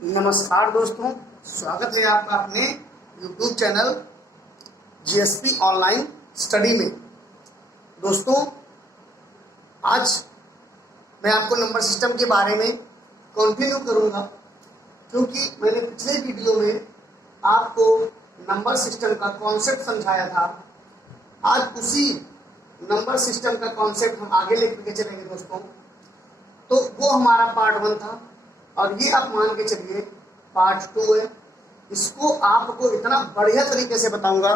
नमस्कार दोस्तों, स्वागत है आपका अपने YouTube channel GSP online study में। दोस्तों, आज मैं आपको नंबर सिस्टम के बारे में कंटिन्यू करूंगा, क्योंकि मैंने पिछले वीडियो में आपको नंबर सिस्टम का कॉन्सेप्ट समझाया था। आज उसी नंबर सिस्टम का कॉन्सेप्ट हम आगे लेकर के चलेंगे दोस्तों। तो वो हमारा पार्ट 1 था और ये आप मान के चलिए पार्ट 2 है। इसको आपको इतना बढ़िया तरीके से बताऊंगा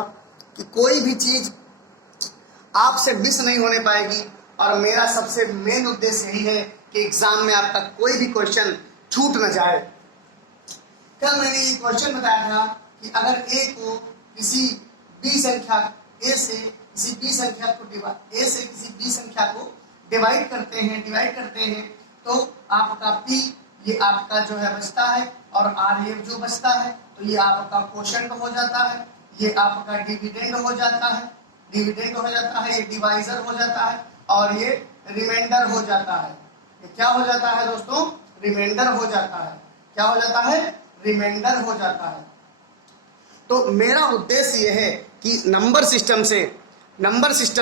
कि कोई भी चीज आपसे मिस नहीं होने पाएगी। और मेरा सबसे मेन उद्देश्य यही है कि एग्जाम में आपका कोई भी क्वेश्चन छूट न जाए। कल मैंने ये क्वेश्चन बताया था कि अगर ए को किसी बी संख्या ए से किसी बी संख्या को डिवाइड करते हैं तो आपका पी ये आपका जो है बचता है और आर ये जो बचता है तो ये आपका क्वोशंट हो जाता है, ये आपका डिविडेंड हो जाता है, ये डिवाइजर हो जाता है और ये रिमाइंडर हो जाता है। ये क्या हो जाता है दोस्तों? रिमाइंडर हो जाता है। क्या हो जाता है? रिमाइंडर हो जाता है। तो मेरा उद्देश्य यह है कि नंबर सिस्टम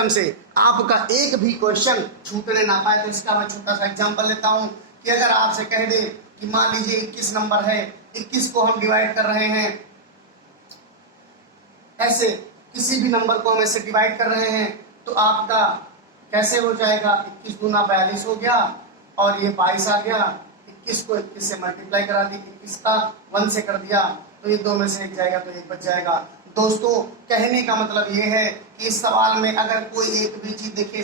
से आपका एक भी क्वेश्चन छूटने ना पाए। तो इसका मैं छोटा सा एग्जांपल लेता हूं कि अगर आपसे कह दे कि मान लीजिए 21 नंबर है, 21 को हम डिवाइड कर रहे हैं, ऐसे किसी भी नंबर को हम ऐसे डिवाइड कर रहे हैं तो आपका कैसे हो जाएगा? 21 गुना 42 हो गया और ये 22 आ गया। 21 को 21 से मल्टीप्लाई करा दी, 21 का 1 से कर दिया तो ये 2 में से 1 जाएगा तो 1 बच जाएगा। दोस्तों, कहने का मतलब ये है कि इस सवाल में अगर कोई एक भी चीज देखिए,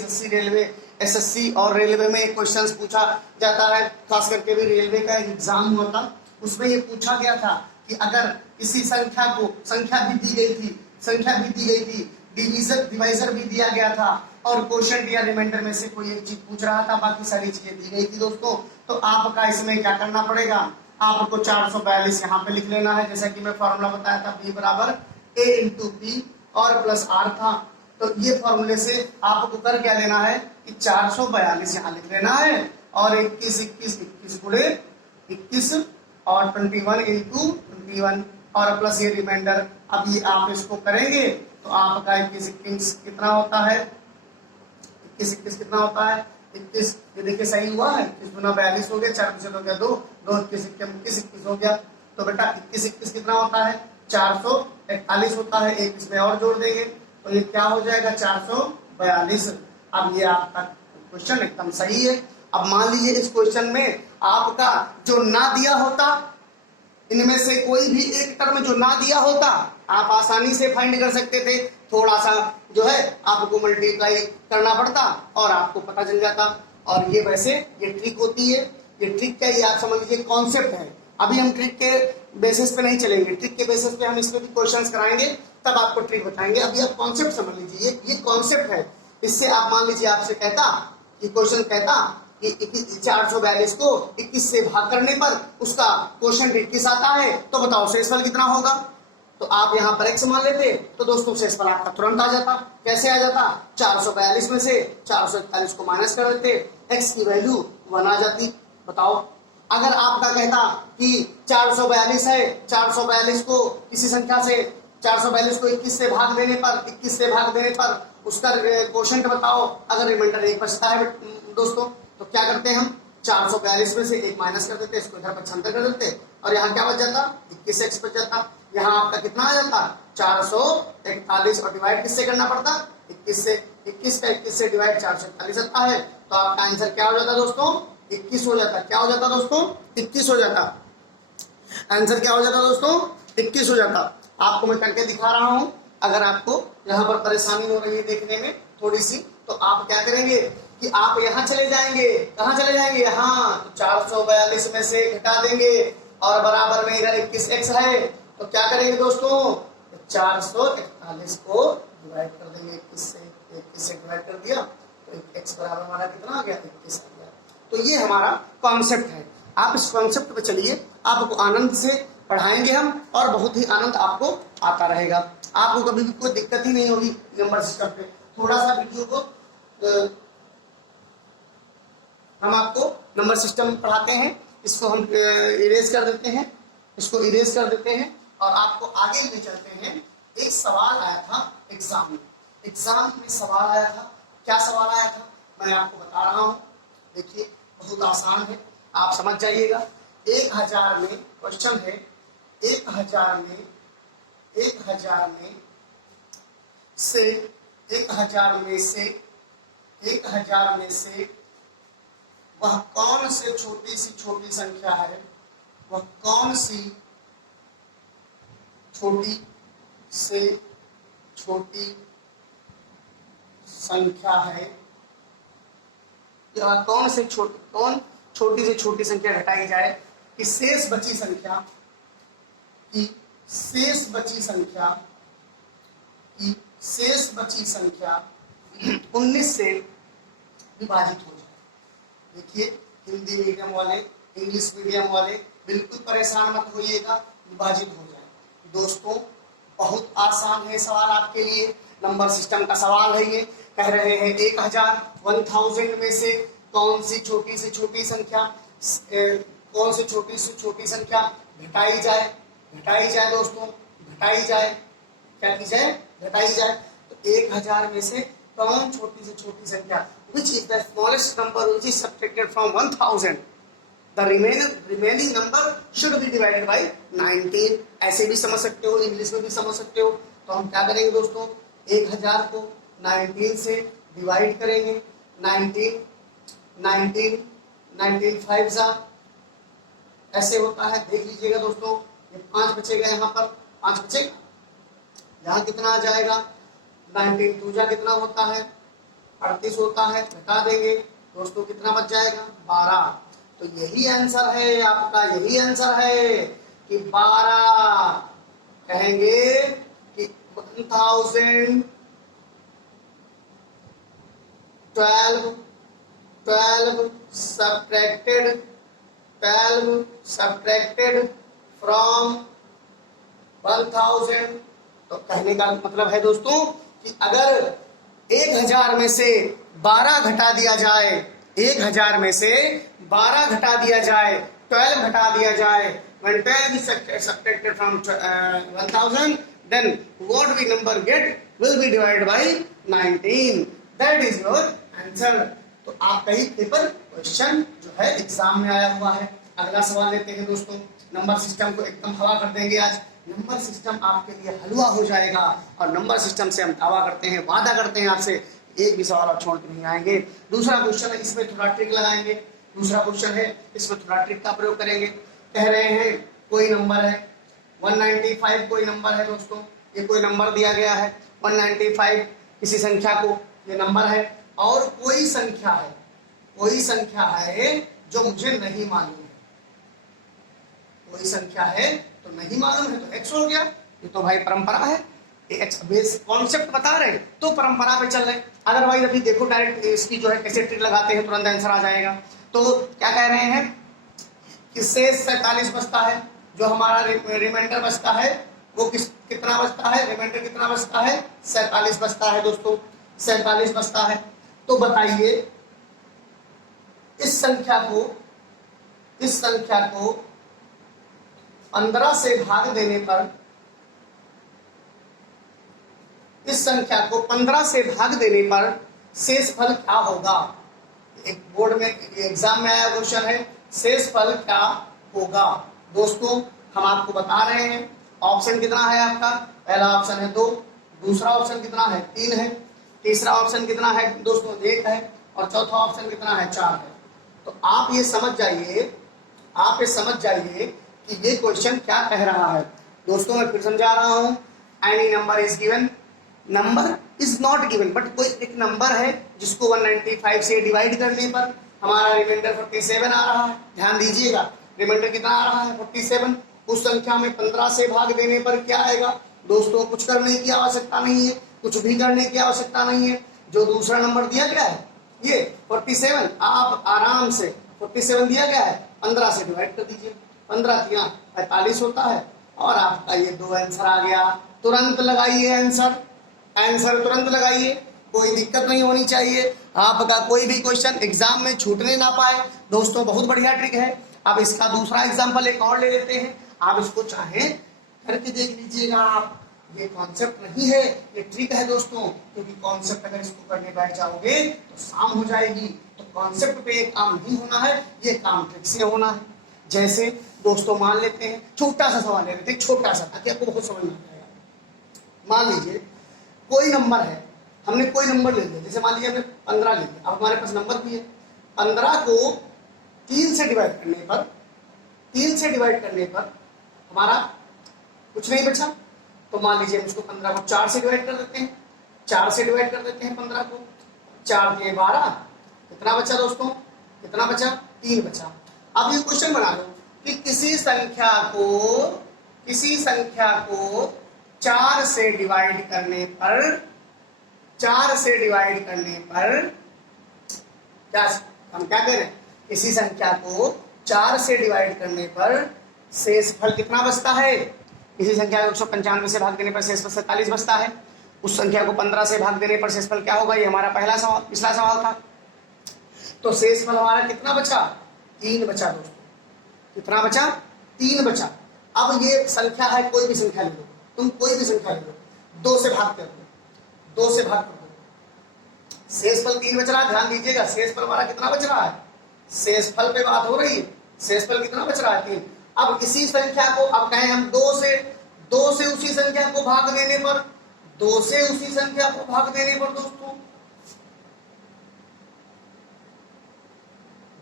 एसएससी और रेलवे में क्वेश्चंस पूछा जाता है, खास करके भी रेलवे का एग्जाम हुआ था, उसमें ये पूछा गया था कि अगर किसी संख्या भी दी गई थी, डिवाइजर भी दिया गया था और क्वोशंट या रिमाइंडर में से कोई एक चीज पूछ रहा था, बाकी सारी चीजें दी गई थी दोस्तों, तो आपका इसमें क्या करना पड़ेगा? आपको 442 यहाँ पे लिख लेना है। जैसा कि मैं फॉर्मूला बताया था, B बराबर A इंटू पी और प्लस आर था। तो ये फॉर्मूले से आपको कर क्या लेना है कि 442 यहाँ लिख लेना है और 21 गुणे 21 और 21 इंटू 21 और प्लस ये रिमाइंडर। अब ये आप इसको करेंगे तो आपका 21 कितना होता है? 21 कितना होता है? 21 ये देखिए सही हुआ है। 21 गुना 42 हो गया, 4 हो गया 2 21 हो गया। तो बेटा 21 कितना होता है? 441 होता है। एक इसमें और जोड़ देंगे तो ये क्या हो जाएगा? 442। अब ये आपका क्वेश्चन एकदम सही है। अब मान लीजिए इस क्वेश्चन में आपका जो ना दिया होता, इनमें से कोई भी एक टर्म जो ना दिया होता, आप आसानी से फाइंड कर सकते थे। थोड़ा सा जो है आपको मल्टीप्लाई करना पड़ता और आपको पता चल जाता। और ये वैसे ये ट्रिक होती है। ये ट्रिक क्या, ये आप समझ लीजिए कॉन्सेप्ट है। अभी हम ट्रिक के बेसिस पे नहीं चलेंगे, ट्रिक के बेसिस पे हम इसमें भी क्वेश्चंस कराएंगे, तब आपको ट्रिक बताएंगे। अभी आप कॉन्सेप्ट समझ लीजिए, ये कॉन्सेप्ट है। इससे आप मान लीजिए आपसे कहता कि क्वेश्चन कहता कि 442 को 21 से भाग करने पर उसका क्वेश्चन 21 आता है, तो बताओ शेषफल कितना होगा? तो आप यहाँ पर x मान लेते तो दोस्तों शेषफल आपका तुरंत आ जाता। कैसे आ जाता? 442 में से 441 को माइनस कर देते, x की वैल्यू 1 आ जाती। बताओ, अगर आपका कहता कि 442 है, 442 को किसी संख्या से 442 को 21 से भाग देने पर उसका क्वोशंट बताओ, अगर रिमाइंडर 1 बचता है दोस्तों, तो क्या करते हैं हम? 442 में से 1 माइनस कर देते, इसको इधर 75 कर देते और यहाँ क्या बच जाता? 21x बच जाता। यहाँ आपका कितना आ जाता? 441 और डिवाइड किससे करना पड़ता? 21 से। 21 से डिवाइड 441 आता है, तो आपका आंसर क्या हो जाता दोस्तों? 21 हो जाता। क्या हो जाता दोस्तों? 21 हो जाता। आंसर क्या हो जाता दोस्तों? 21 हो जाता। आपको मैं करके दिखा रहा हूं। अगर आपको यहाँ पर परेशानी हो रही है देखने में थोड़ी सी, तो आप क्या करेंगे कि आप यहाँ चले जाएंगे। कहाँ चले जाएंगे? यहाँ। तो 442 में से घटा देंगे और बराबर में इधर 21x है, तो क्या करेंगे दोस्तों? 441 को डिवाइड कर देंगे 21 से डिवाइड कर दिया तो x बराबर हमारा कितना आ गया? 21 आ गया। तो ये हमारा कॉन्सेप्ट है। आप इस कॉन्सेप्ट पे चलिए, आपको आनंद से पढ़ाएंगे हम और बहुत ही आनंद आपको आता रहेगा। आपको कभी भी कोई दिक्कत ही नहीं होगी नंबर सिस्टम पे। थोड़ा सा वीडियो को हम आपको नंबर सिस्टम पढ़ाते हैं, इसको हम इरेज कर देते हैं। इसको इरेज कर देते हैं और आपको आगे ले चलते हैं। एक सवाल आया था एग्जाम में सवाल आया था। क्या सवाल आया था मैं आपको बता रहा हूं। देखिए बहुत आसान है, आप समझ जाइएगा। 1000 में क्वेश्चन है, 1000 में से वह कौन से छोटी संख्या है, वह कौन सी छोटी संख्या है, या कौन छोटी से छोटी संख्या घटाई जाए कि शेष बची संख्या 19 से विभाजित हो जाए। देखिए हिंदी मीडियम वाले, इंग्लिश मीडियम वाले बिल्कुल परेशान मत होइएगा, विभाजित हो जाए। दोस्तों बहुत आसान है सवाल आपके लिए, नंबर सिस्टम का सवाल है ये। कह रहे हैं 1000 में से कौन सी छोटी से छोटी संख्या घटाई जाए दोस्तों, घटाई जाए। क्या की जाए? घटाई जाए। तो 1000 में से कौन छोटी से छोटी संख्या, which is the smallest number which is subtracted from 1000, the remaining number should be divided by 19। ऐसे भी समझ सकते हो, इंग्लिश में भी समझ सकते हो। तो हम क्या करेंगे दोस्तों, 1000 को 19 से डिवाइड करेंगे। 19 5 ऐसे होता है, देख लीजिएगा दोस्तों। ये 5 बचेगा, यहाँ पर 5 बचेगा, यहाँ कितना आ जाएगा? 19 2 कितना होता है? 38 होता है। घटा देंगे दोस्तों, कितना बच जाएगा? 12। तो यही आंसर है आपका, यही आंसर है कि 12 कहेंगे कि 12 subtracted from 1000। तो कहने का मतलब है दोस्तों कि अगर 1000 में से 12 घटा दिया जाए, 1000 में से 12 घटा दिया जाए, 12 घटा दिया जाए, when 12 is subtracted from 1000, then what we number get will be divided by 19। that is your answer। तो आपका ही पेपर क्वेश्चन जो है एग्जाम में आया हुआ है। अगला सवाल लेते हैं दोस्तों। नंबर सिस्टम को एकदम हवा कर देंगे आज। नंबर सिस्टम आपके लिए हलवा हो जाएगा और नंबर सिस्टम से हम दावा करते हैं, वादा करते हैं आपसे, एक भी सवाल आप छोड़ के नहीं आएंगे। दूसरा क्वेश्चन है, इसमें थोड़ा ट्रिक लगाएंगे। दूसरा क्वेश्चन है, इसमें थोड़ा ट्रिक का प्रयोग करेंगे। कह रहे हैं कोई नंबर है 195, कोई नंबर है दोस्तों, ये कोई नंबर दिया गया है 195, किसी संख्या को ये नंबर है, और कोई संख्या है जो मुझे नहीं मालूम है। कोई संख्या है तो नहीं मालूम है, तो x हो गया। ये तो भाई परंपरा है, एक्स बेस कॉन्सेप्ट बता रहे तो परंपरा पे चल रहे। अदरवाइज अभी देखो डायरेक्ट इसकी जो है कैसे ट्रिक लगाते हैं, तुरंत आंसर आ जाएगा। तो क्या कह रहे हैं कि शेष 47 बचता है, जो हमारा रिमाइंडर बचता है वो कितना बचता है? रिमाइंडर कितना बचता है? 47 बचता है दोस्तों, 47 बचता है। तो बताइए इस संख्या को 15 से भाग देने पर, इस संख्या को 15 से भाग देने पर शेष फल क्या होगा? एक बोर्ड में एग्जाम में आया क्वेश्चन है, शेष फल क्या होगा? दोस्तों हम आपको बता रहे हैं, ऑप्शन कितना है आपका? पहला ऑप्शन है 2, दूसरा ऑप्शन कितना है? 3 है, तीसरा ऑप्शन कितना है दोस्तों? 1 है, और चौथा ऑप्शन कितना है? 4 है। तो आप ये समझ जाइए कि ये क्वेश्चन क्या कह रहा है। दोस्तों मैं फिर समझा रहा हूं, any number is given, number is not given, but कोई एक नंबर है जिसको 195 से डिवाइड करने पर हमारा रिमाइंडर 47 आ रहा है। ध्यान दीजिएगा, रिमाइंडर कितना आ रहा है? 47। उस संख्या में 15 से भाग देने पर क्या आएगा? दोस्तों कुछ करने की आवश्यकता नहीं है, कुछ भी करने की आवश्यकता नहीं है। जो दूसरा नंबर दिया गया है ये 47, आप आराम से 47 दिया गया है, 15 से डिवाइड कर दीजिए, 15 3 45 होता है, और आपका ये 2 आंसर आ गया। तुरंत लगाइए आंसर तुरंत लगाइए, कोई दिक्कत नहीं होनी चाहिए। आपका कोई भी क्वेश्चन एग्जाम में छूटने ना पाए। दोस्तों बहुत बढ़िया ट्रिक है। अब इसका दूसरा एग्जाम्पल एक और ले लेते हैं। आप इसको चाहें करके देख लीजिएगा आप। ये कॉन्सेप्ट नहीं है, ये ट्रिक है दोस्तों, क्योंकि कॉन्सेप्ट अगर इसको करने बैठ जाओगे तो शाम हो जाएगी। तो कॉन्सेप्ट पे ये काम नहीं होना है, ये काम ट्रिक से होना है। जैसे दोस्तों मान लेते हैं, छोटा सा सवाल ले लेते हैं, छोटा सा, ताकि आपको बहुत समझ में आएगा। मान लीजिए कोई नंबर है, हमने कोई नंबर ले लिया, जैसे मान लीजिए हमने 15 ले लिया। अब हमारे पास नंबर भी है, 15 को 3 से डिवाइड करने पर, 3 से डिवाइड करने पर हमारा कुछ नहीं बचा। तो मान लीजिए हम इसको 15 को 4 से डिवाइड कर देते हैं, 4 से डिवाइड कर देते हैं 15 को, 4 के 12, कितना बचा दोस्तों, कितना बचा, 3 बचा। अब ये क्वेश्चन बना लो कि किसी संख्या को 4 से डिवाइड करने पर, 4 से डिवाइड करने पर क्या हम क्या कह रहे हैं, किसी संख्या को 4 से डिवाइड करने पर शेषफल कितना बचता है। इसी संख्या को 195 से भाग देने पर शेषफल 47 बचता है। उस संख्या को 15 से भाग देने पर शेषफल क्या होगा, ये हमारा पहला सवाल, पिछला सवाल था। तो शेषफल हमारा कितना बचा, 3 बचा दोस्तों। कितना बचा, 3 बचा। अब ये संख्या है, कोई भी संख्या ले लो, तुम कोई भी संख्या ले लो, 2 से भाग कर दो, 2 से भाग कर दो, शेषफल 3 बच रहा है। ध्यान दीजिएगा, शेषफल हमारा कितना बच रहा है, शेषफल पे बात हो रही है, शेषफल कितना बच रहा है, 3। अब इसी संख्या को, अब कहें हम 2 से उसी संख्या को भाग देने पर, 2 से उसी संख्या को भाग देने पर दोस्तों,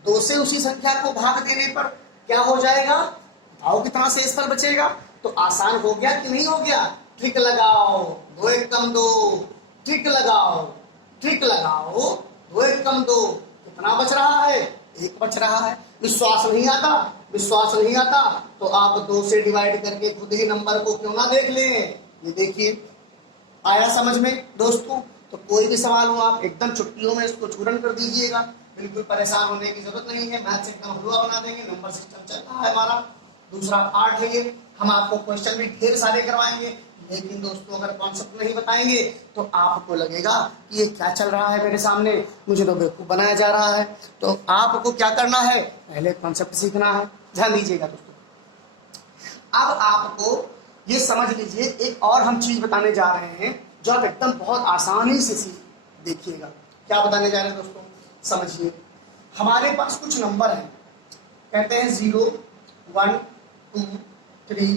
2 से उसी संख्या को भाग देने पर क्या हो जाएगा, बताओ कितना शेषफल बचेगा। तो आसान हो गया कि नहीं हो गया, ट्रिक लगाओ, 2 1 कम 2, ट्रिक लगाओ, ट्रिक लगाओ, 2 1 कम 2, कितना बच रहा है, 1 बच रहा है। विश्वास नहीं आता, विश्वास नहीं आता तो आप 2 से डिवाइड करके खुद ही नंबर को क्यों ना देख लें। ये देखिए, आया समझ में दोस्तों। तो कोई भी सवाल हो आप एकदम चुटकियों में इसको चूरन कर दीजिएगा, बिल्कुल परेशान होने की जरूरत नहीं है। मैथ्स एकदम हलवा बना देंगे, नंबर सिस्टम चल रहा है हमारा, दूसरा पार्ट है ये। हम आपको क्वेश्चन भी ढेर सारे करवाएंगे, लेकिन दोस्तों अगर कॉन्सेप्ट नहीं बताएंगे तो आपको लगेगा कि ये क्या चल रहा है मेरे सामने, मुझे तो बेवकूफ बनाया जा रहा है। तो आपको क्या करना है, पहले कॉन्सेप्ट सीखना है। ध्यान दीजिएगा दोस्तों, अब आपको ये समझ लीजिए, एक और हम चीज बताने जा रहे हैं जो आप एकदम बहुत आसानी से सीख देखिएगा। क्या बताने जा रहे हैं दोस्तों, समझिए। हमारे पास कुछ नंबर हैं, कहते हैं 0 1 2 3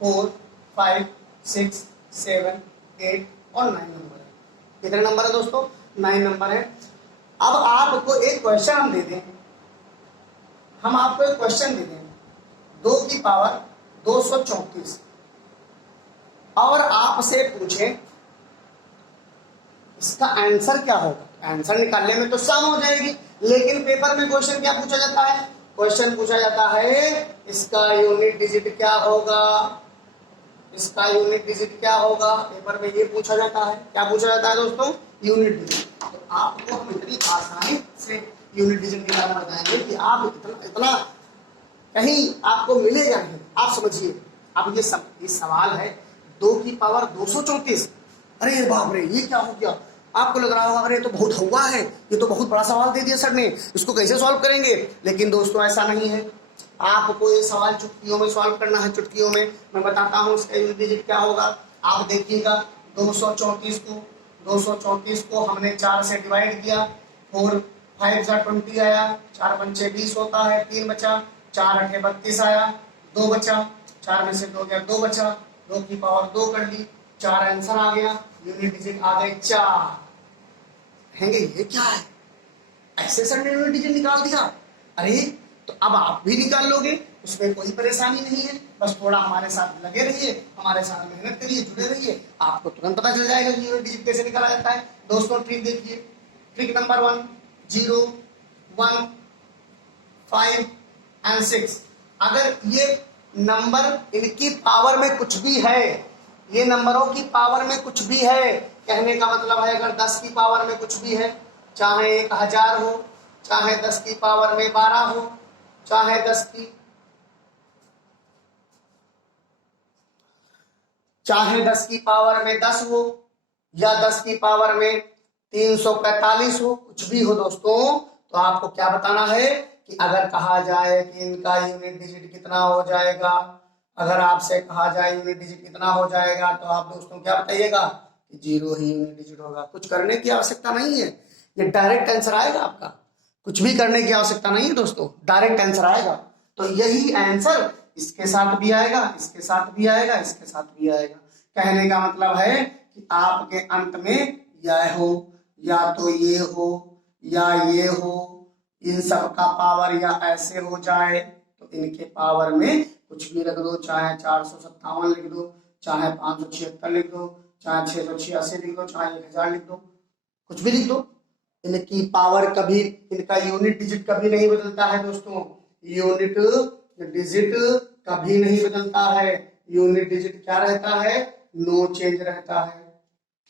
4 5 6 7 8 और 9 नंबर है। कितने नंबर है दोस्तों, 9 नंबर है। अब आपको एक क्वेश्चन हम दे दें, हम आपको एक क्वेश्चन दे दें, 2 की पावर 234 और आपसे पूछें इसका आंसर क्या होगा। आंसर निकालने में तो शाम हो जाएगी, लेकिन पेपर में क्वेश्चन क्या पूछा जाता है, क्वेश्चन पूछा जाता है इसका यूनिट डिजिट क्या होगा, इसका यूनिट डिजिट क्या होगा। पेपर में ये पूछा जाता है, क्या पूछा जाता है दोस्तों, यूनिट डिजिट। तो आपको हम इतनी आसानी से यूनिट डिजिट निकालना बताएंगे कि आप इतना कहीं आपको मिलेगा नहीं। आप समझिए, अब ये सवाल है 2 की पावर 234। अरे बाप रे, ये क्या हो गया, आपको लग रहा होगा अरे तो बहुत हुआ है, ये तो बहुत बड़ा सवाल दे दिया सर ने, इसको कैसे सॉल्व करेंगे। लेकिन दोस्तों ऐसा नहीं है, आपको ये सवाल चुटकियों में सॉल्व करना है। चुटकियों में मैं बताता हूँ इसका यूनिट डिजिट क्या होगा। आप देखिएगा, 234 को हमने 4 से डिवाइड किया, 4 5 20 आया, 4 पंचे 20 होता है, 3 बचा, 4 8 32 आया, 2 बचा, 4 में से 2 गया, 2 बचा, 2 की पावर 2 कर ली, 4 आंसर आ गया, यूनिट डिजिट आ गए 4। कहेंगे ये क्या है, ऐसे सर ने यूनिट डिजिट निकाल दिया। अरे तो अब आप भी निकाल लोगे, उसमें कोई परेशानी नहीं है, बस थोड़ा हमारे साथ लगे रहिए, हमारे साथ मेहनत करिए, जुड़े रहिए, आपको तुरंत पता चल जाएगा कि यूनिट डिजिट कैसे निकाला जाता है। दोस्तों ट्रिक देखिए, ट्रिक नंबर 1, 0 1 5 एंड 6। अगर ये नंबर इनकी पावर में कुछ भी है, ये नंबरों की पावर में कुछ भी है, कहने का मतलब है अगर 10 की पावर में कुछ भी है, चाहे 1000 हो, चाहे 10 की पावर में 12 हो, चाहे 10 की पावर में 10 हो, या 10 की पावर में 345 हो, कुछ भी हो दोस्तों, तो आपको क्या बताना है कि अगर कहा जाए कि इनका यूनिट डिजिट कितना हो जाएगा, अगर आपसे कहा जाए यूनिट डिजिट कितना हो जाएगा तो आप दोस्तों क्या बताइएगा कि 0 ही यूनिट डिजिट होगा। कुछ करने की आवश्यकता नहीं है, ये डायरेक्ट आंसर आएगा आपका, कुछ भी करने की आवश्यकता नहीं है दोस्तों, डायरेक्ट आंसर आएगा। तो यही आंसर इसके साथ भी आएगा, इसके साथ भी आएगा, इसके साथ भी आएगा। कहने का मतलब है कि आपके अंत में यह हो, या तो ये हो, या ये हो, इन सब का पावर या ऐसे हो जाए तो इनके पावर में कुछ भी रख दो, चाहे 457 लिख दो, चाहे 576 लिख दो, चाहे 686 लिख दो, चाहे 1000 लिख दो, कुछ भी लिख दो। इनकी पावर कभी, इनका यूनिट डिजिट कभी नहीं बदलता है दोस्तों, यूनिट डिजिट कभी नहीं बदलता है। यूनिट डिजिट क्या रहता है, नो चेंज रहता है।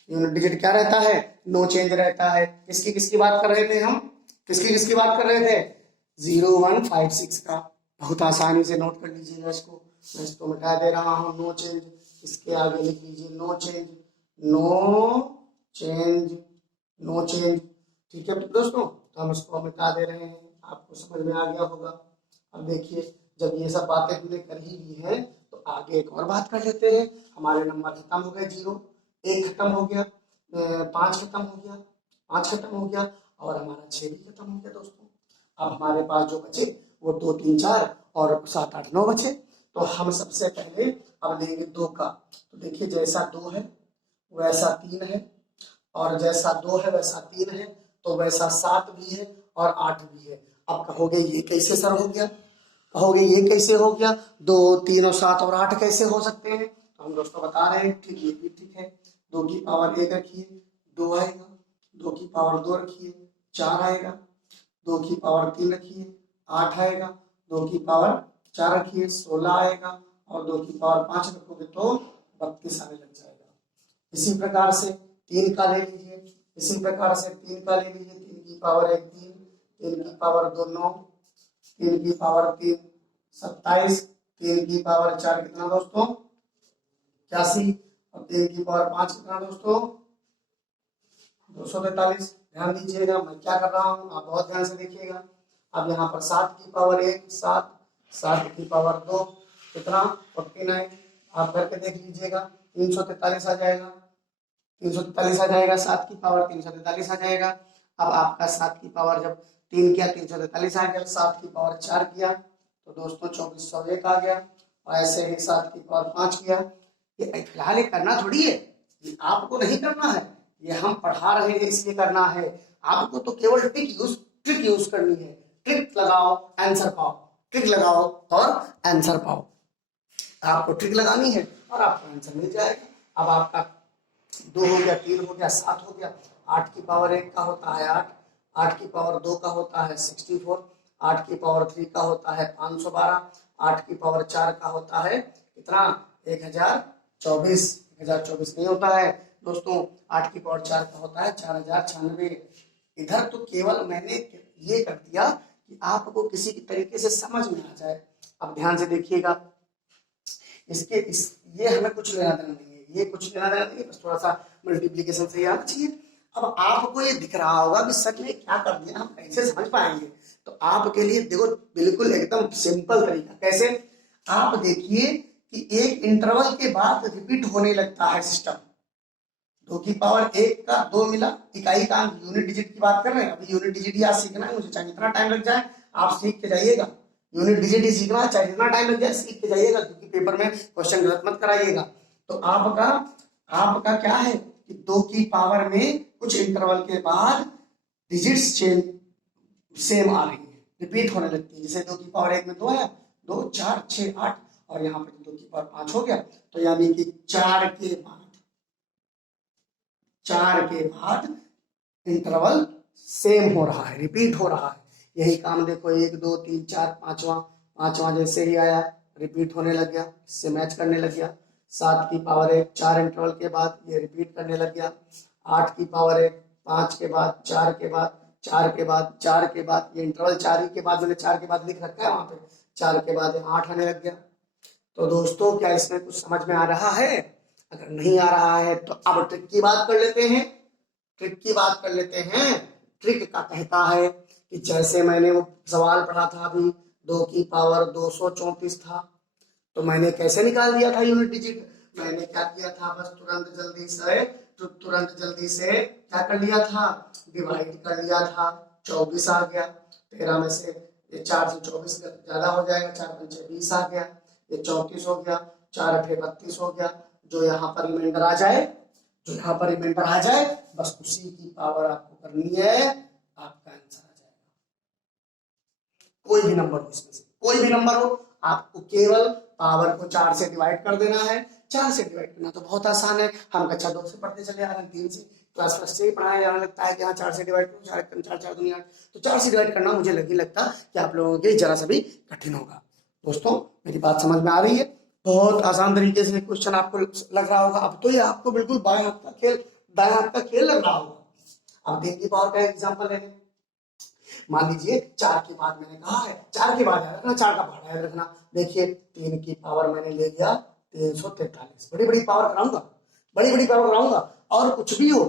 यूनिट डिजिट क्या रहता है, नो चेंज रहता है। किसकी किसकी बात कर रहे थे हम, किसकी किसकी बात कर रहे थे, 0156 का। बहुत आसानी से नोट कर लीजिएगा इसको, मैं इसको मिटा दे रहा हूँ, नो चेंज, इसके आगे लिख लीजिए no change, no change, no change. ठीक है दोस्तों, तो हम इसको मिटा दे रहे हैं, आपको समझ में आ गया होगा। अब देखिए, जब ये सब बातें हमने कर ही ली है तो आगे एक और बात कर लेते हैं। हमारे नंबर खत्म हो गए, 0, 1 खत्म हो गया, 5 खत्म हो गया, 5 खत्म हो गया, और हमारा 6 भी खत्म हो गया दोस्तों। अब हमारे पास जो बचे वो 2, 3, 4 और 7, 8, 9 बचे। तो हम सबसे पहले अब लेंगे 2 का। तो देखिए, जैसा 2 है वैसा 3 है, और जैसा 2 है वैसा 3 है, तो वैसा 7 भी है और 8 भी है। अब कहोगे ये कैसे सर हो गया, कहोगे ये कैसे हो गया, 2, 3 और 7 और 8 कैसे हो सकते हैं। तो हम दोस्तों बता रहे हैं, ठीक, ये भी ठीक है। 2 की पावर 1 रखिए, 2 आएगा, 2 की पावर 2 रखिए, 4 आएगा, 2 की पावर 3 रखिए, 8 आएगा, 2 की पावर 4 रखिए, 16 आएगा, और 2 की पावर 5 रखोगे तो 32 आने लग जाएगा। इसी प्रकार से 3 का ले लीजिए, इसी प्रकार से 3 का ले लीजिए, 3 की पावर 1 3, 3 की पावर 2 9, 3 की पावर 3 27, 3 की पावर 4 कितना दोस्तों 81, और 3 की पावर 5 कितना दोस्तों 243। ध्यान दीजिएगा मैं क्या कर रहा हूँ, आप बहुत ध्यान से देखिएगा। अब यहाँ पर 7 की पावर 1 7, 7 की पावर 2 कितना 49, आप करके देख लीजिएगा, 343 आ जाएगा, 343 आ जाएगा, 7 की पावर 343 आ जाएगा। अब आपका 7 की पावर जब 3 किया 343 आ गया, 7 की पावर 4 किया तो दोस्तों 2401 आ गया, और ऐसे ही 7 की पावर 5 किया। ये फिलहाल ये करना थोड़ी है, ये आपको नहीं करना है, ये हम पढ़ा रहे हैं इसलिए करना है। आपको तो केवल ट्रिक यूज करनी है, ट्रिक लगाओ आंसर पाओ, ट्रिक लगाओ और आंसर पाओ। आपको ट्रिक लगानी है और आपको आंसर मिल जाएगा। अब आपका 2 हो गया, 3 हो गया, 7 हो गया, 8 की पावर 1 का होता है 8, 8 की पावर 2 का होता है 64, 8 की पावर 3 का होता है 512, 8 की पावर 4 का होता है कितना 1024, 1024 नहीं होता है दोस्तों, 8 की पावर 4 का होता है 4096। इधर तो केवल मैंने ये कर दिया कि आपको किसी की तरीके से समझ में आ जाए। अब ध्यान से देखिएगा, ये हमें कुछ लेना देना नहीं है, ये कुछ लेना देना नहीं है, बस थोड़ा सा मल्टीप्लीकेशन से आना चाहिए। अब आपको ये दिख रहा होगा कि सच में क्या कर दिया, हम कैसे समझ पाएंगे। तो आपके लिए देखो बिल्कुल एकदम सिंपल तरीका, कैसे, आप देखिए कि एक इंटरवल के बाद रिपीट होने लगता है सिस्टम। 2 की पावर 1 का 2 मिला, इकाई का अंक, यूनिट डिजिट की बात कर रहे हैं। अभी यूनिट डिजिट याद सीखना है मुझे, चाहे जितना टाइम लग जाए आप सीख के जाइएगा। यूनिट डिजिट ही सीखना है, चाहे जितना टाइम लग जाए सीख के जाइएगा, क्योंकि पेपर में क्वेश्चन गलत मत कराइएगा। तो आपका क्या है कि 2 की पावर में कुछ इंटरवल के बाद डिजिट्स चेंज सेम आ रही है, रिपीट होने लगती है। जैसे 2 की पावर 1 में 2 है, 2 4 6 8, और यहाँ पे 2 की पावर 5 हो गया, तो यानी कि 4 के बाद इंटरवल सेम हो रहा है, रिपीट हो रहा है। यही काम देखो 1 2 3 4 पांचवा जैसे ही आया रिपीट होने लग गया, इससे मैच करने लग गया। 7 की पावर 1 4 इंटरवल के बाद ये रिपीट करने लग गया। 8 की पावर 1 5 के बाद 4 के बाद 4 के बाद 4 के बाद, ये इंटरवल 4 ही के बाद, मैंने 4 के बाद लिख रखा है वहां पे, 4 के बाद 8 आने लग गया। तो दोस्तों क्या इसमें कुछ समझ में आ रहा है? अगर नहीं आ रहा है तो अब ट्रिक की बात कर लेते हैं। ट्रिक की बात कर लेते हैं। ट्रिक का कहता है कि जैसे मैंने वो सवाल पढ़ा था अभी, 2 की पावर 234 था, तो मैंने कैसे निकाल दिया था यूनिट डिजिट, मैंने क्या किया था, बस तुरंत जल्दी से क्या कर लिया था, डिवाइड कर लिया था। 24 आ गया, 13 में से ये 4 से 24 ज्यादा हो जाएगा, 4 पंचे 20 आ गया, ये 34 हो गया, 4 अठे 32 हो गया। जो यहाँ पर रिमाइंडर आ जाए, बस उसी की पावर आपको करनी है, आपका आंसर आ जाएगा। कोई भी नंबर हो, इसमें से कोई भी नंबर हो, आपको केवल पावर को 4 से डिवाइड कर देना है। 4 से डिवाइड करना तो बहुत आसान है, हम कक्षा 2 से पढ़ते चले आ रहे हैं, 3 से क्लास फर्स्ट से ही पढ़ाया जाने लगता है कि हाँ 4 से डिवाइड करो, 4 4 दूनी 8। तो 4 से डिवाइड करना मुझे नहीं लगता कि आप लोगों के जरा सा भी कठिन होगा। दोस्तों मेरी बात समझ में आ रही है? बहुत आसान तरीके से क्वेश्चन आपको लग रहा होगा। अब तो ये आपको बिल्कुल बाएं हाथ का खेल लग रहा होगा। अब 3 की पावर का एग्जाम्पल ले लें। मान लीजिए 4 के बाद मैंने कहा है, 4 के बाद याद रखना, 4 का पहाड़ा याद रखना। देखिए 3 की पावर मैंने ले लिया 343। बड़ी पावर कराऊंगा, और कुछ भी हो,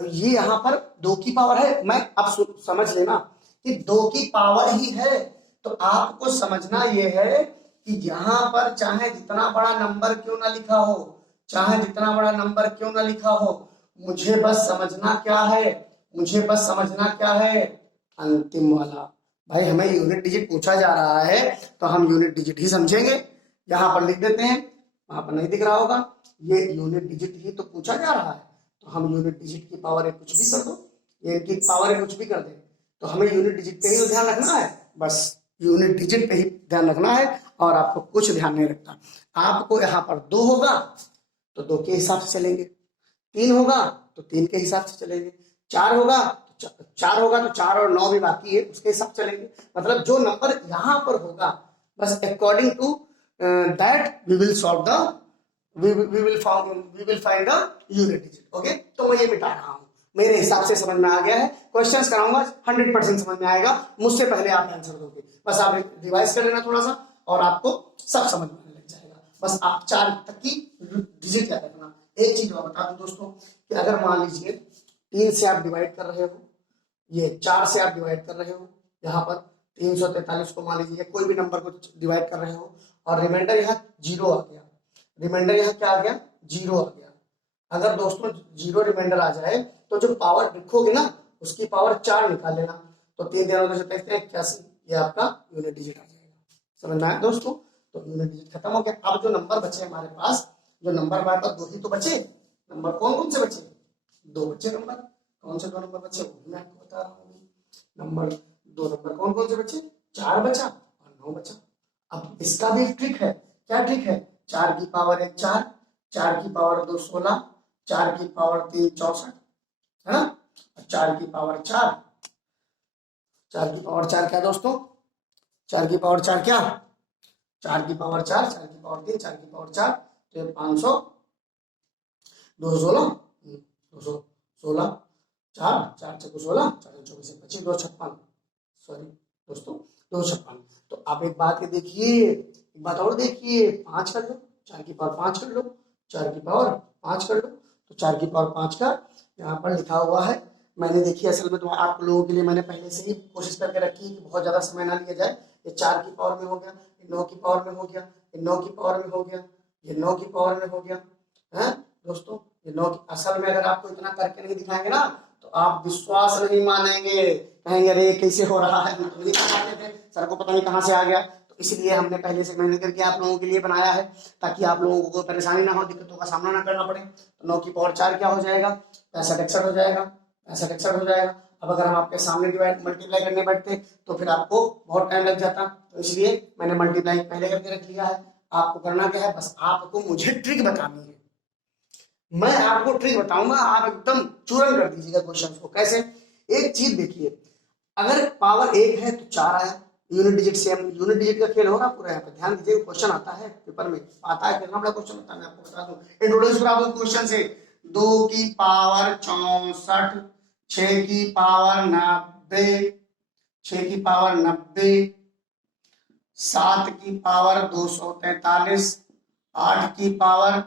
तो ये यहाँ पर 2 की पावर है। मैं अब समझ लेना कि 2 की पावर ही है, तो आपको समझना ये है कि यहाँ पर चाहे जितना बड़ा नंबर क्यों ना लिखा हो, मुझे बस समझना क्या है, अंतिम वाला। भाई हमें यूनिट डिजिट पूछा जा रहा है तो हम यूनिट डिजिट ही समझेंगे। यहाँ पर लिख देते हैं, वहां पर नहीं दिख रहा होगा, ये यूनिट डिजिट ही तो पूछा जा रहा है, तो हम यूनिट डिजिट की पावर है कुछ भी कर दो, ये की पावर है कुछ भी कर दे, तो हमें यूनिट डिजिट पे ही ध्यान रखना है। बस यूनिट डिजिट पे ही ध्यान रखना है, और आपको कुछ ध्यान नहीं रखना। आपको यहाँ पर 2 होगा तो 2 के हिसाब से चलेंगे, 3 होगा तो 3 के हिसाब से चलेंगे, 4 होगा तो 4 और 9 भी बाकी है, उसके हिसाब से चलेंगे। मतलब जो नंबर यहाँ पर होगा, बस according to that we will find the unit digit. Okay, तो मैं ये मिटा रहा हूँ, मेरे हिसाब से समझ में आ गया है। क्वेश्चंस कराऊंगा 100% समझ में आएगा, मुझसे पहले आप आंसर दोगे। बस आप रिवाइज कर लेना थोड़ा सा, और आपको सब समझ में लग जाएगा। बस आप 4 तक की डिजिट याद रखना। एक चीज और बता दूं दोस्तों, कि अगर मान लीजिए 3 से आप डिवाइड कर रहे हो, ये 4 से आप डिवाइड कर रहे हो, यहाँ पर 343 को मान लीजिए कोई भी नंबर को डिवाइड कर रहे हो, और रिमाइंडर यहाँ 0 आ गया, क्या आ गया, 0 आ गया। अगर दोस्तों 0 रिमाइंडर आ जाए तो जो पावर लिखोगे ना, उसकी पावर 4 निकाल लेना, तो 3 दिनों से 81, ये आपका यूनिट डिजिट आ जाएगा। समझ में आया दोस्तों? तो यूनिट डिजिट खत्म हो गया। अब जो नंबर बचे हमारे पास, 2 ही तो बचे। नंबर कौन से बचे? 2 बचे नंबर। कौन से 2 नंबर बचे वो मैं आपको बता रहा हूँ। नंबर 2 नंबर कौन से बचे? 4 बचा और 9 बचा। अब इसका भी एक ट्रिक है। क्या ट्रिक है? 4 की पावर 1 4, 4 की पावर 2 16, 4 की पावर 3 64, है ना? 4 की पावर 4, 4 की पावर 4 क्या दोस्तों? 4 की पावर 4 क्या? 4 की पावर 4, 4 की पावर 3, 4 की पावर 4, तो 500, 216, 216, 4 4 6 16, 4 24 25, 256, सॉरी दोस्तों 256। तो आप एक बात एक बात और देखिए, 5 कर लो, 4 की पावर 5 कर लो, 4 की पावर 5 कर लो, तो 4 की पावर 5 का यहाँ पर लिखा हुआ है। मैंने देखिए असल में तो आप लोगों के लिए मैंने पहले से ही कोशिश करके रखी है कि बहुत ज्यादा समय ना लिया जाए। ये 4 की पावर में हो गया, ये 9 की पावर में हो गया, ये 9 की पावर में हो गया, ये 9 की पावर में हो गया, है दोस्तों। ये 9 असल में अगर आपको इतना करके नहीं दिखाएंगे ना, तो आप विश्वास नहीं मानेंगे, कहेंगे अरे कैसे हो रहा है, हम तो नहीं बनाते थे, सर को पता नहीं कहाँ से आ गया। तो इसलिए हमने पहले से मेहनत करके आप लोगों के लिए बनाया है, ताकि आप लोगों को कोई परेशानी ना हो, दिक्कतों का सामना ना करना पड़े। तो 9 की पावर 4 क्या हो जाएगा? 65 61 हो जाएगा, 65 61 हो जाएगा। अब अगर हम आपके सामने डिवाइड मल्टीप्लाई करने बैठते तो फिर आपको बहुत टाइम लग जाता, तो इसलिए मैंने मल्टीप्लाई पहले करके रख लिया है। आपको करना क्या है? बस आपको मुझे ट्रिक बतानी है, मैं आपको ट्रिक बताऊंगा, आप एकदम चूरन कर दीजिएगा क्वेश्चन को। कैसे? एक चीज देखिए, अगर पावर 1 है तो 4 आया, unit digit same, unit digit का खेल हो रहा पूरा। यहाँ पे ध्यान दीजिए, क्वेश्चन आता है पेपर में, आता है, कितना बड़ा क्वेश्चन होता है मैं आपको बता दूं। इंट्रोड्यूस करा दूं क्वेश्चन से। 2 की पावर 64, 6 की पावर 90, 6 की पावर 90, 7 की पावर 243, 8 की पावर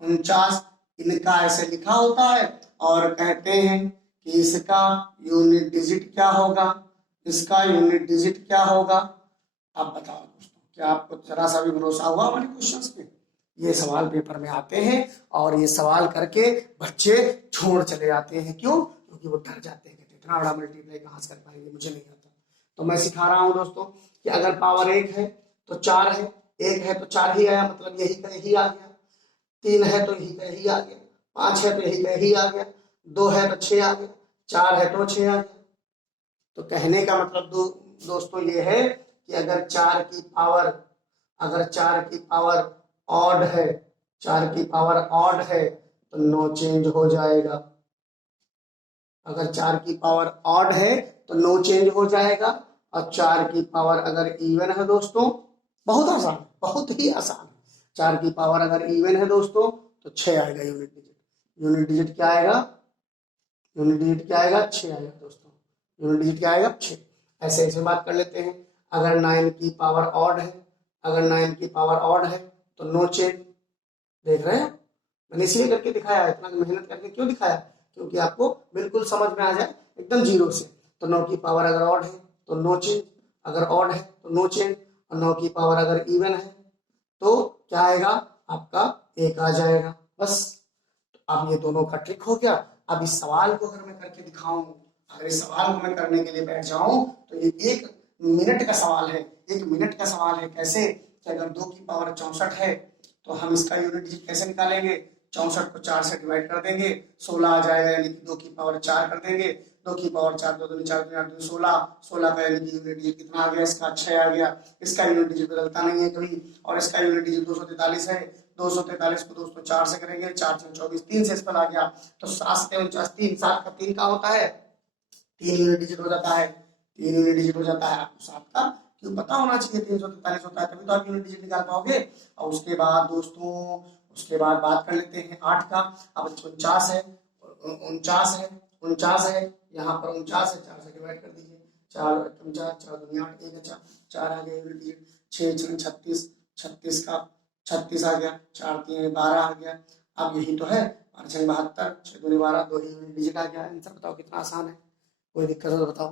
49, इनका ऐसे लिखा होता है, और कहते हैं कि इसका यूनिट डिजिट क्या होगा, इसका यूनिट डिजिट क्या होगा। आप बताओ दोस्तों, क्या आपको जरा सा भी भरोसा हुआ हमारे क्वेश्चंस पे? ये सवाल पेपर में आते हैं और ये सवाल करके बच्चे छोड़ चले जाते हैं। क्यों? क्योंकि वो डर जाते हैं, कहते इतना बड़ा मल्टीप्लाई कहाँ से कर पाएंगे, मुझे नहीं आता। तो मैं सिखा रहा हूँ दोस्तों कि अगर पावर 1 है तो 4 है, 1 है तो 4 ही आया, मतलब यही का यही आ गया। 3 है तो यही का यही आ गया, 5 है तो यही का यही आ गया, 2 है तो 6 आ गया, 4 है तो 6 आ गया। तो कहने का मतलब दोस्तों ये है कि अगर 4 की पावर ऑड है, 4 की पावर ऑड है तो नो चेंज हो जाएगा। अगर 4 की पावर ऑड है तो नो चेंज हो जाएगा। और 4 की पावर अगर इवन है दोस्तों, बहुत आसान, बहुत ही आसान। 4 की पावर अगर इवन है दोस्तों तो 6 आएगा यूनिट डिजिट। यूनिट डिजिट क्या आएगा? यूनिट डिजिट क्या आएगा? 6 आएगा दोस्तों। यूनिट डिजिट क्या आएगा? 6। ऐसे ऐसे बात कर लेते हैं। अगर 9 की पावर ऑड है, अगर 9 की पावर ऑड है तो नो चेंज। देख रहे हैं, मैंने इसलिए करके दिखाया, इतना मेहनत करके क्यों दिखाया? क्योंकि आपको बिल्कुल समझ में आ जाए एकदम जीरो से। तो 9 की पावर अगर ऑड है तो नो चेंज, अगर ऑड है तो नो चेंज, और 9 की पावर अगर इवन है तो क्या आएगा? आपका 1 आ जाएगा। बस। तो अब ये दोनों का ट्रिक हो गया। अब इस सवाल को अगर मैं करके दिखाऊं, अगर इस सवाल को मैं करने के लिए बैठ जाऊं तो ये 1 मिनट का सवाल है। 1 मिनट का सवाल है। कैसे? कि अगर 2 की पावर 64 है तो हम इसका यूनिट डिजिट कैसे निकालेंगे? 64 को 4 से डिवाइड कर देंगे, 16 आ जाएगा, यानी कि 2 की पावर 4 कर देंगे। 2 की पावर 4, 2 दूनी 4, 2 8 16, 16 का यानी कि यूनिट डिजिट कितना आ गया? इसका 6 आ गया। इसका यूनिट डिजिट बदलता नहीं है कभी, और इसका यूनिट डिजिट 243 है। 243 को दोस्तों 4 से करेंगे, 4 से 24, 3 से इस पर आ गया तो 7 से 49, 3 7 का 3 का होता है, 3 यूनिट डिजिट हो जाता है। 3 यूनिट डिजिट हो जाता है। आपको 7 का क्यों पता होना चाहिए? 343 होता है तभी तो आप यूनिट डिजिट निकाल पाओगे। और उसके बाद दोस्तों, उसके बाद बात कर लेते हैं 8 का। अब 49 है, 49 है, 49 है, यहाँ पर 49 है, 4 से डिवाइड कर दीजिए। 4 4 4 दुनिया 8, 1 अच्छा 4 आ गया यूनिट डिजिट। 6 6 36, 36 का 36 आ गया, 4 3 12 आ गया। अब यही तो है, 5 6 72, 6 2 12, 2 ही यूनिट डिजिट आ गया। आंसर बताओ कितना आसान है? कोई दिक्कत हो तो बताओ।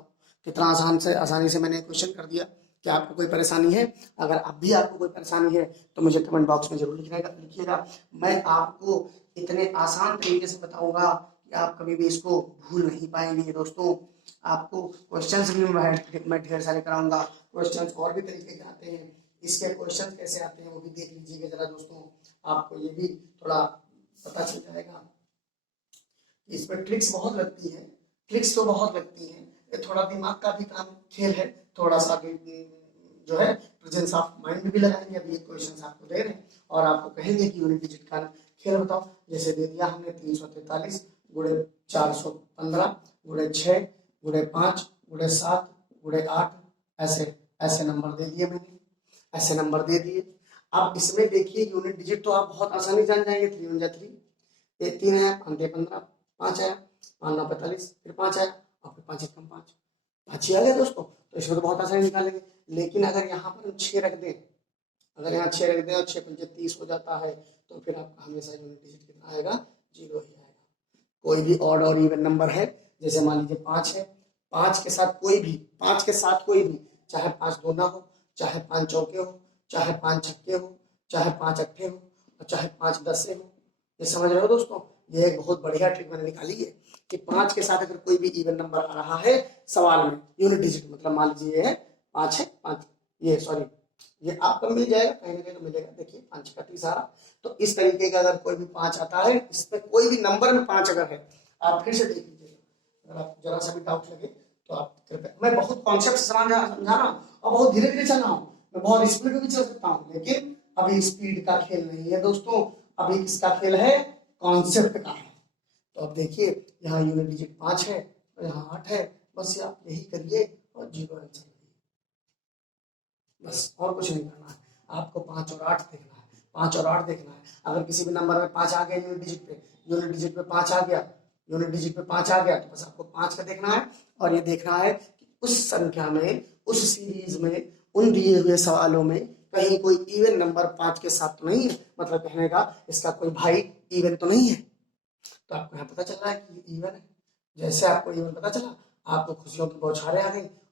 कितना आसानी से मैंने क्वेश्चन कर दिया। क्या आपको कोई परेशानी है? अगर अब भी आपको कोई परेशानी है तो मुझे कमेंट बॉक्स में जरूर लिखिएगा। मैं आपको इतने आसान तरीके से बताऊंगा कि आप कभी भी इसको भूल नहीं पाएंगे दोस्तों। आपको क्वेश्चंस भी मैं ढेर सारे कराऊंगा। क्वेश्चंस और भी तरीके के आते हैं, इसके क्वेश्चंस कैसे आते हैं वो भी देख लीजिएगा जरा दोस्तों। आपको ये भी थोड़ा पता चल जाएगा। इसमें ट्रिक्स बहुत लगती है, ट्रिक्स तो बहुत लगती हैं। ये थोड़ा दिमाग का भी काम खेल है, थोड़ा सा भी जो है प्रेजेंस ऑफ माइंड भी लगाएंगे। अभी ये क्वेश्चन आपको दे रहे हैं और आपको कहेंगे कि यूनिट डिजिट का खेल बताओ। जैसे दे दिया हमने 343 गुणे 415 गुणे 6 गुणे 5 गुणे 7 गुणे 8, ऐसे ऐसे नंबर दे दिए मैंने, ऐसे नंबर दे दिए। अब इसमें देखिए यूनिट डिजिट तो आप बहुत आसानी जान जाएंगे। 3 1 3, ये 3 है, 5 15, 5 आया, 5 9 45, फिर 5 आया और फिर 5 1 5, 5 ही आ गया दोस्तों। तो इसमें तो बहुत आसानी निकालेंगे। लेकिन अगर यहाँ पर हम 6 रख दें, अगर यहाँ 6 रख दें और 6 पंजे 30 हो जाता है तो फिर आपका हमेशा यूनिट डिजिट कितना आएगा? 0 ही आएगा। कोई भी ऑड और इवन नंबर है, जैसे मान लीजिए 5 है, 5 के साथ कोई भी, 5 के साथ कोई भी, चाहे 5 दूना हो, चाहे 5 चौके हो, चाहे 5 छक्के हो, चाहे 5 अट्ठे हो, और चाहे 5 दसे हो। ये समझ रहे हो दोस्तों? ये एक बहुत बढ़िया ट्रिक मैंने निकाली है कि 5 के साथ अगर कोई भी इवन नंबर आ रहा है सवाल में, यूनिट डिजिट मतलब मान लीजिए ये है 5 है, 5 ये सॉरी ये आपको मिल जाएगा, कहीं ना कहीं तो मिलेगा। देखिए 5 का 30 आ रहा, तो इस तरीके का अगर कोई भी 5 आता है, इसमें कोई भी नंबर में 5 अगर है, आप फिर से देख लीजिएगा। अगर आपको जरा सा भी डाउट लगे तो आप कृपया, मैं बहुत कॉन्सेप्ट समझा रहा हूँ और बहुत धीरे धीरे चल रहा हूँ, मैं बहुत स्पीड में भी चल सकता हूँ, लेकिन अभी स्पीड का खेल नहीं है दोस्तों, अभी किसका खेल है? कॉन्सेप्ट का है। तो अब देखिए यहाँ यूनिट डिजिट 5 है और यहाँ 8 है, बस आप यही करिए और 0 आंसर, बस और कुछ नहीं करना है। आपको 5 और 8 देखना है, 5 और 8 देखना है। अगर किसी भी नंबर में 5 आ गया यूनिट डिजिट पे, यूनिट डिजिट पे 5 आ गया, यूनिट डिजिट पे 5 आ गया, तो बस आपको 5 का देखना है और ये देखना है कि उस संख्या में, उस सीरीज में, उन दिए हुए सवालों में कहीं कोई इवन नंबर 5 के साथ तो नहीं है, मतलब कहने का इसका कोई भाई इवन तो नहीं है। तो आपको यहाँ पता चल रहा है कि इवन है। जैसे आपको इवन पता चला, आपको खुशियों की बौछारें आ गई